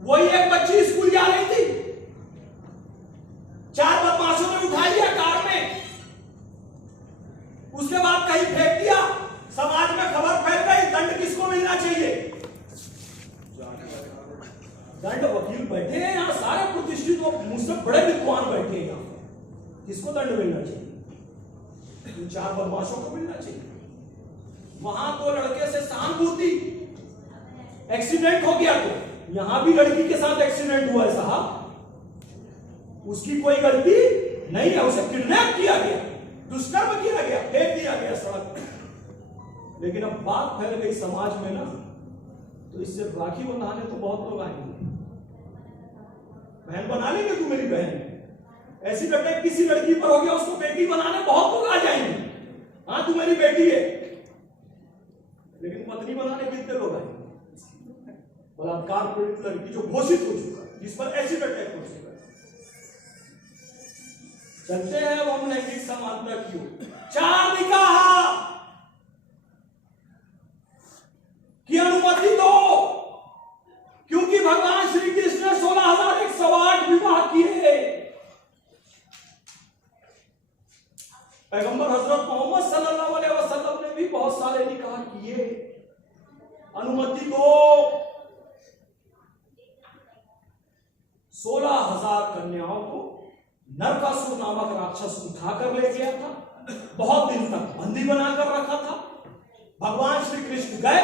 वही एक बच्ची स्कूल जा रही थी, 4 बदमाशों ने उठा लिया कार में, उसके बाद कहीं फेंक दिया, समाज में खबर फैल गई। दंड किसको मिलना चाहिए? दंड वकील बैठे हैं यहाँ, सारे प्रतिष्ठित लोग, मुझसे बड़े विद्वान बैठे हैं यहाँ, किसको दंड मिलना चाहिए? 4 बदमाशों को मिलना चाहिए। वहां तो लड़के से सहानुभूति, एक्सीडेंट हो गया तो यहां भी लड़की के साथ एक्सीडेंट हुआ है साहब, उसकी कोई गलती नहीं है, उसे किडनैप किया गया, दुष्कर्म किया गया, फेंक दिया गया सड़क पर। लेकिन अब बात फैल गई समाज में ना, तो इससे राखी बंधाने तो बहुत लोग आएंगे, बहन बना लेंगे, तू मेरी बहन, ऐसी अटैक किसी लड़की पर हो गया, उसको बेटी बनाने बहुत लोग आ जाएंगे, हाँ तू मेरी बेटी है, लेकिन पत्नी बनाने कितने लोग आएंगे? बलात्कार पीड़ित लड़की जो घोषित हो चुका है, जिस पर एसिड अटैक हो चुका है। चलते हैं वो हम लैंगिक समानता की ओर। 4 निकाह की अनुमति दो, क्योंकि भगवान श्री कृष्ण ने 16,108 विवाह किए। पैगंबर हजरत मोहम्मद सल्लल्लाहु अलैहि वसल्लम ने भी बहुत सारे निकाह किए। अनुमति दो। 16,000 कन्याओं को नरकासुर नामक राक्षस उठाकर ले गया था, बहुत दिन तक बंदी बनाकर रखा था। भगवान श्री कृष्ण गए,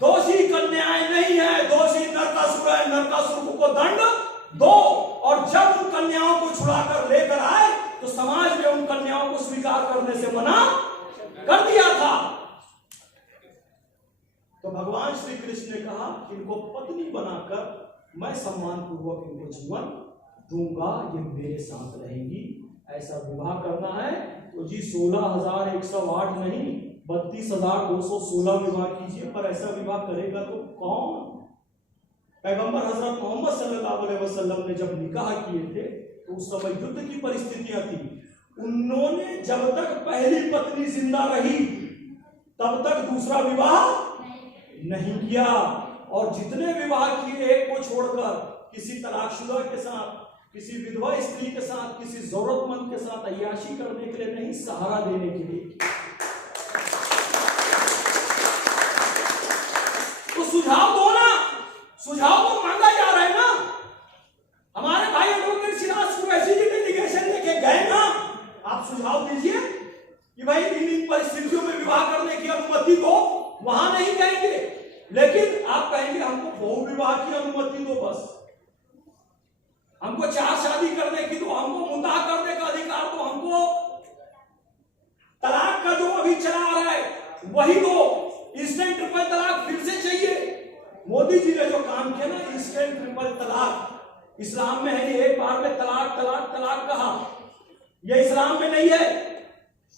दोषी कन्याएं नहीं है, दोषी नरकासुर है, नरकासुर को दंड दो। और जब उन कन्याओं को छुड़ाकर लेकर आए तो समाज ने उन कन्याओं को स्वीकार करने से मना कर दिया था। तो भगवान श्री कृष्ण ने कहा इनको पत्नी बनाकर मैं सम्मान पूर्वक इनको जीवन दूंगा, ये मेरे साथ रहेंगी। ऐसा विवाह करना है तो जी 16,108 नहीं 32,216 विवाह कीजिए, पर ऐसा विवाह करेगा तो कौन? पैगंबर हजरत मोहम्मद सल्लल्लाहु अलैहि वसल्लम ने जब निकाह किए थे तो उस समय युद्ध की परिस्थितियां थी। उन्होंने जब तक पहली पत्नी जिंदा रही तब तक दूसरा विवाह नहीं किया, और जितने विवाह किए एक को छोड़कर किसी तलाकशुदा के साथ, किसी विधवा स्त्री के साथ, किसी जरूरतमंद के साथ अय्याशी करने के लिए नहीं, सहारा देने के लिए। तो सुझाव दो ना, सुझाव तो मांगा जा रहा है ना। हमारे भाई एडवोकेट सिराज कुरैशी जी डेलीगेशन लेके गए ना, आप सुझाव दीजिए कि भाई इन परिस्थितियों में विवाह करने की अनुमति दो। वहां नहीं कहेंगे, लेकिन आप कहेंगे हमको बहु विवाह की अनुमति दो, बस हमको 4 शादी करने की दो, हमको मुद्दा करने का अधिकार दो, हमको तलाक का जो अभी चला आ रहा है वही दो, इंस्टेंट ट्रिपल तलाक फिर से चाहिए। मोदी जी ने जो काम किया ना, इंस्टेंट ट्रिपल तलाक, इस्लाम में है, एक बार में तलाक तलाक तलाक कहा, यह इस्लाम में नहीं है।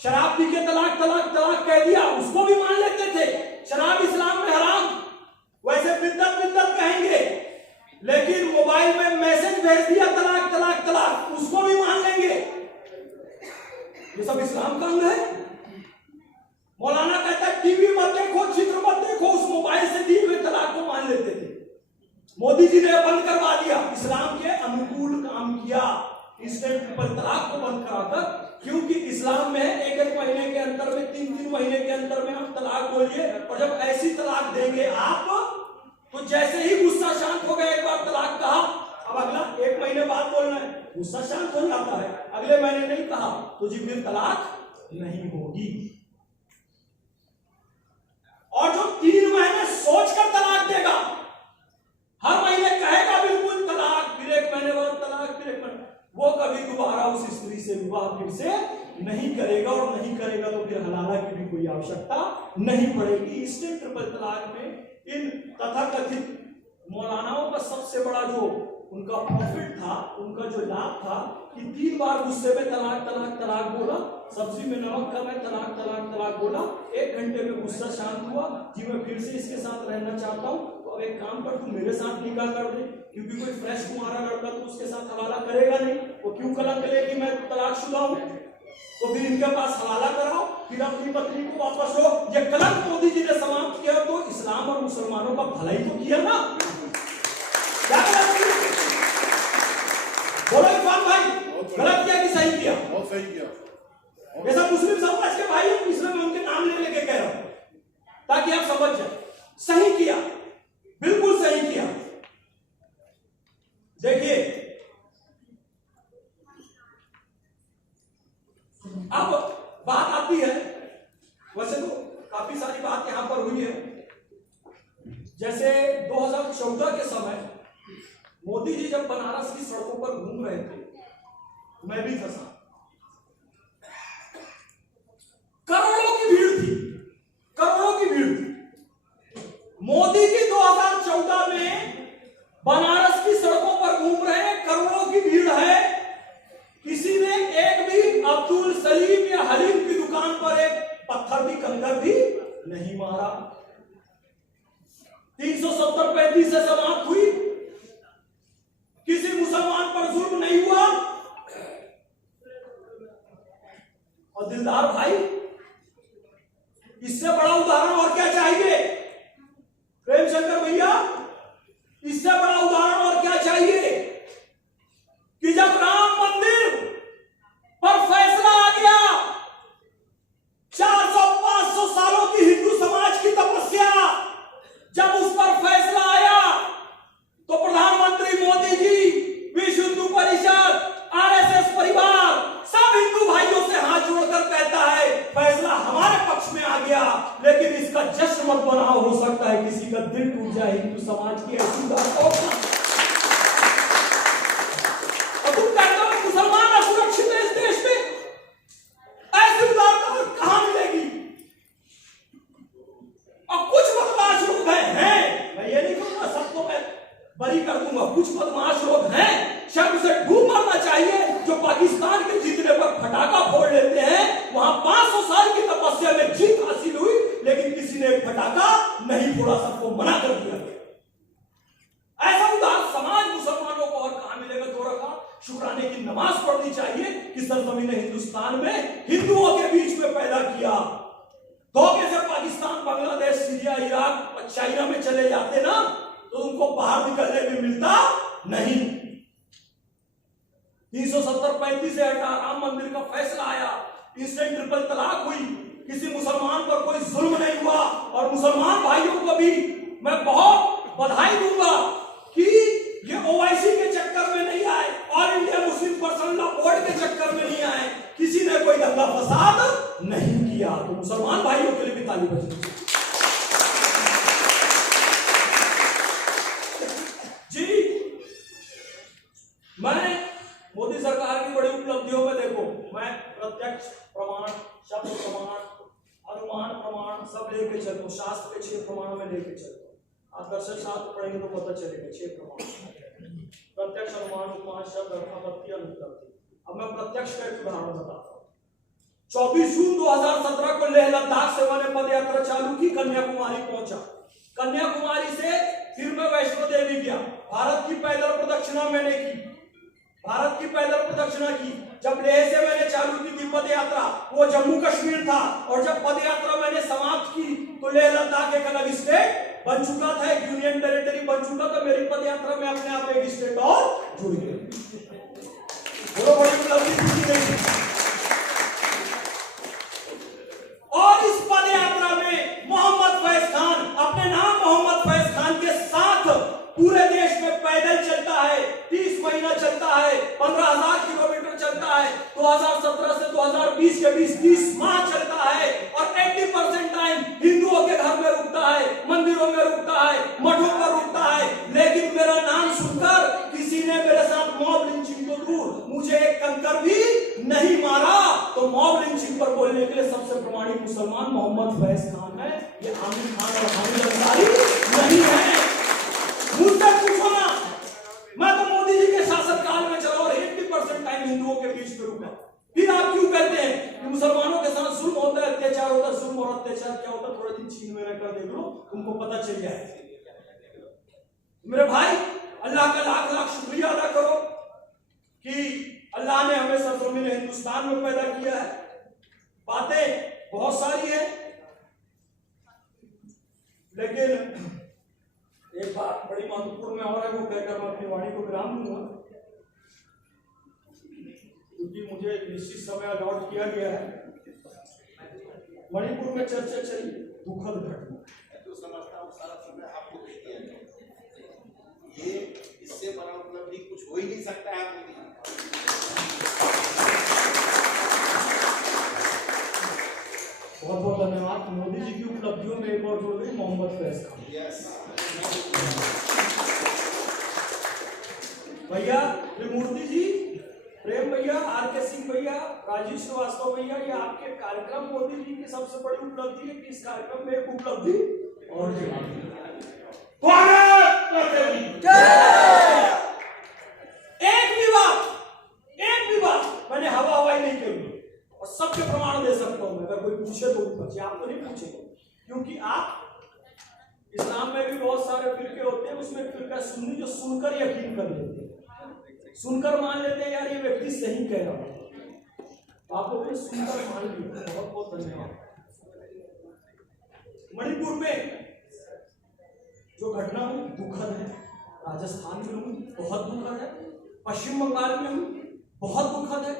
शराब पी के तलाक तलाक तलाक कह दिया, उसको भी मान लेते थे, शराब इस्लाम में हराम, वैसे बिद्दत बिद्दत कहेंगे, लेकिन मोबाइल में मैसेज भेज दिया तलाक तलाक तलाक, उसको भी मान लेंगे। ये सब इस्लाम का अंग है। मौलाना कहता है टीवी मत देखो, चित्र मत देखो, उस मोबाइल से दी हुए तलाक को मान लेते थे। मोदी जी ने बंद करवा दिया, इस्लाम के अनुकूल काम किया, इंस्टेंट ट्रिपल तलाक को बंद कराकर, क्योंकि इस्लाम में 1-1 महीने के अंतर में, 3-3 महीने के अंतर में आप तलाक बोलिए, और जब ऐसी तलाक देंगे आप तो जैसे ही गुस्सा शांत हो गया, एक बार तलाक कहा, अब अगला 1 महीने बाद बोलना है, गुस्सा शांत हो जाता है, अगले महीने नहीं कहा तो जी फिर तलाक नहीं होगी। और जो 3 महीने सोचकर तलाक देगा, हर महीने कहेगा बिल्कुल तलाक, फिर 1 महीने बाद तलाक, फिर 1 महीने, वो कभी दोबारा उस स्त्री से विवाह फिर से नहीं करेगा, और नहीं करेगा तो फिर हलाला की भी कोई आवश्यकता नहीं पड़ेगी। इंस्टेंट ट्रिपल तलाक में इन तथाकथित मौलानाओं का सबसे बड़ा जो उनका प्रॉफिट था, उनका जो लाभ था कि 3 बार गुस्से में तलाक तलाक तलाक बोला, सब्जी में नमक कम है, तलाक तलाक तलाक बोला, 1 घंटे में गुस्सा शांत हुआ, जी मैं फिर से इसके साथ रहना चाहता हूँ, तो अब एक काम कर, तू मेरे साथ निकाह कर दे, क्योंकि कोई फ्रेश कुमारा लड़का तो उसके साथ हवाला करेगा नहीं, वो क्यों कलंक ले कि मैं तलाकशुदा हूं, तो फिर इनके पास हवाला कराओ, फिर अपनी पत्नी को वापस लो। ये कलंक मोदी जी ने समाप्त किया तो इस्लाम और मुसलमानों का भलाई तो किया ना, क्या सही किया? बहुत सही किया। जैसा मुस्लिम समाज के भाई हैं, इसलिए मैं उनके नाम ले लेके कह रहा हूं ताकि आप समझ जाए। सही किया, बिल्कुल सही किया। देखिए अब बात आती है, वैसे तो काफी सारी बात यहां पर हुई है। जैसे 2014 के समय मोदी जी जब बनारस की सड़कों पर घूम रहे थे, मैं भी था साथ, करोड़ों की भीड़ थी, करोड़ों की भीड़ थी। मोदी जी 2014 में बनारस की सड़कों पर घूम रहे हैं, करोड़ों की भीड़ है। किसी ने एक भी अब्दुल सलीम या हलीम की दुकान पर एक पत्थर भी, कंकर भी नहीं मारा। 370-35 से समाप्त हुई, किसी मुसलमान पर जुल्म नहीं हुआ। और दिलदार भाई, इससे बड़ा उदाहरण और क्या चाहिए? प्रेमशंकर भैया, इससे बड़ा उदाहरण और क्या चाहिए कि जब राम मंदिर पर फैसला आ गया, 400-500 सालों की हिंदू समाज की तपस्या, जब उस पर फैसला आया तो प्रधानमंत्री मोदी जी, विश्व हिंदू परिषद, आरएसएस परिवार, सब हिंदू भाइयों से हाथ जोड़कर कहता है फैसला हमारे पक्ष में आ गया, लेकिन इसका जश्न मत बनाओ, हो सकता है किसी का दिल टूट जाए हिंदू समाज की ऐसी बात। और तुम कहते हो मुसलमान असुरक्षित है इस देश में, ऐसी उदारता और कहां मिलेगी? और कुछ बदमाश लोग हैं, मैं ये नहीं कहूंगा सबको मैं बरी कर दूंगा, कुछ बदमाश लोग हैं, शर्म से डूब मरना चाहिए, जो पाकिस्तान के जीतने पर फटाका फोड़ लेते हैं। वहां 500 साल की तपस्या में जीत हासिल हुई, लेकिन किसी ने फटाका नहीं फोड़ा, सबको मना कर दिया गया। ऐसा उदार समाज मुसलमानों को और कहां मिलेगा? दो रकात शुक्राने की नमाज पढ़नी चाहिए कि सरजमीन हिंदुस्तान में हिंदुओं के बीच में पैदा किया। धोखे से पाकिस्तान, बांग्लादेश, सीरिया, इराक और चाइना में चले जाते ना, तो उनको बाहर निकलने भी मिलता नहीं। 370-35 से हटा, राम मंदिर का फैसला आया, इंस्टेंट ट्रिपल तलाक हुई, किसी मुसलमान पर कोई जुल्म नहीं हुआ। और मुसलमान भाइयों को भी मैं बहुत बधाई दूंगा कि ये ओआईसी के चक्कर में नहीं आए, all India Muslim personal law board के चक्कर में नहीं आए, किसी ने कोई दंगा फसाद नहीं किया। तो मुसलमान भाइयों के लिए भी ताली बजाइए। मैं मोदी सरकार की बड़ी उपलब्धियों में देखो, मैं प्रत्यक्ष प्रमाण, शब्द प्रमाण, अनुमान प्रमाण सब लेके चलता हूँ, शास्त्र के 6 प्रमाणों में लेके चलता हूँ। आप दर्शन शास्त्र पढ़ेंगे तो पता चलेगा 6 प्रमाण, प्रत्यक्ष, अनुमान, उपमान, शब्द, अर्थापत्ति, अनुपत्ति। अब मैं प्रत्यक्ष का एक उदाहरण बताता हूँ। 24 जून 2017 को लेह लद्दाख से मैंने पद यात्रा चालू की, कन्याकुमारी पहुंचा। कन्याकुमारी से फिर मैं वैष्णो देवी गया, भारत की पैदल प्रदक्षिणा मैंने की, भारत की पैदल प्रदक्षिणा की। जब लेह से मैंने चालू की थी पद यात्रा, वो जम्मू कश्मीर था, और जब पद यात्रा मैंने समाप्त की तो लेह लद्दाख एक अलग स्टेट बन चुका था, एक यूनियन टेरिटरी बन चुका था। मेरी पद यात्रा में अपने आप एक स्टेट और जुड़ गई। बोलो बड़ी उपलब्धि थी। और इस पद यात्रा में मोहम्मद फैज खान, अपने नाम मोहम्मद फैज खान के साथ पूरे देश में पैदल चलता है, 30 महीना चलता है, 15,000 किलोमीटर चलता है, 2017 से 2020 के बीच 30 माह चलता है, और 80% टाइम हिंदुओं के घर में रुकता है, मंदिरों में रुकता है, मठों पर रुकता है। लेकिन मेरा नाम सुनकर किसी ने मेरे साथ मॉब लिंचिंग को दूर, मुझे एक कंकर भी नहीं मारा। तो मॉब लिंचिंग पर बोलने के लिए सबसे प्रमाणिक मुसलमान मोहम्मद फैज खान है, ये आमिर खान और हामिद अंसारी नहीं है। मुझसे पूछो ना, मैं तो मोदी जी के शासनकाल में चला और 80% टाइम हिंदुओं के बीच में रुका। फिर आप क्यों कहते हैं कि मुसलमानों के साथ जुल्म होता है, अत्याचार होता है? जुल्म और अत्याचार क्या होता है थोड़े दिन चीन में रहकर देख लो, तुमको पता चल जाए। मेरे भाई, अल्लाह का लाख लाख शुक्रिया अदा करो कि अल्लाह ने हमें सरजमीन हिंदुस्तान में पैदा किया है। बातें बहुत सारी है, लेकिन एक बात बड़ी महत्वपूर्ण में और है, वो कहकर मैं अपनी वाणी को विराम दूंगा, क्योंकि मुझे मुझे निश्चित समय अलॉट किया गया है। मणिपुर में चर्चा चली दुखद घटना, तो समझता हूँ सारा समय आपको दे दिया गया। ये इससे बड़ा उपलब्धि कुछ हो ही नहीं सकता है मोदी। बहुत बहुत धन्यवाद। मोदी जी की उपलब्धियों में एक और जोड़ गई मोहम्मद फैज खान। भैया त्रिमूर्ति जी, प्रेम भैया, आर के सिंह भैया, राजीव श्रीवास्तव भैया, ये आपके कार्यक्रम मोदी जी की सबसे बड़ी उपलब्धि है कि इस कार्यक्रम में एक उपलब्धि और एक भी बात मैंने हवा हवाई नहीं कही और सबके प्रमाण दे सकता हूं। अगर कोई पूछे तो पूछे, आप तो नहीं पूछेंगे, क्योंकि आप इस्लाम में भी बहुत सारे फिरके होते हैं, उसमें फिरका सुन्नी जो सुनकर यकीन कर लेते हैं, सुनकर मान लेते हैं यार ये व्यक्ति सही कह रहा है, आप लोगों ने सुनकर मान लिया। बहुत बहुत धन्यवाद। मणिपुर में जो घटना हुई दुखद है, राजस्थान में हुई बहुत दुखद है, पश्चिम बंगाल में हुई बहुत दुखद है,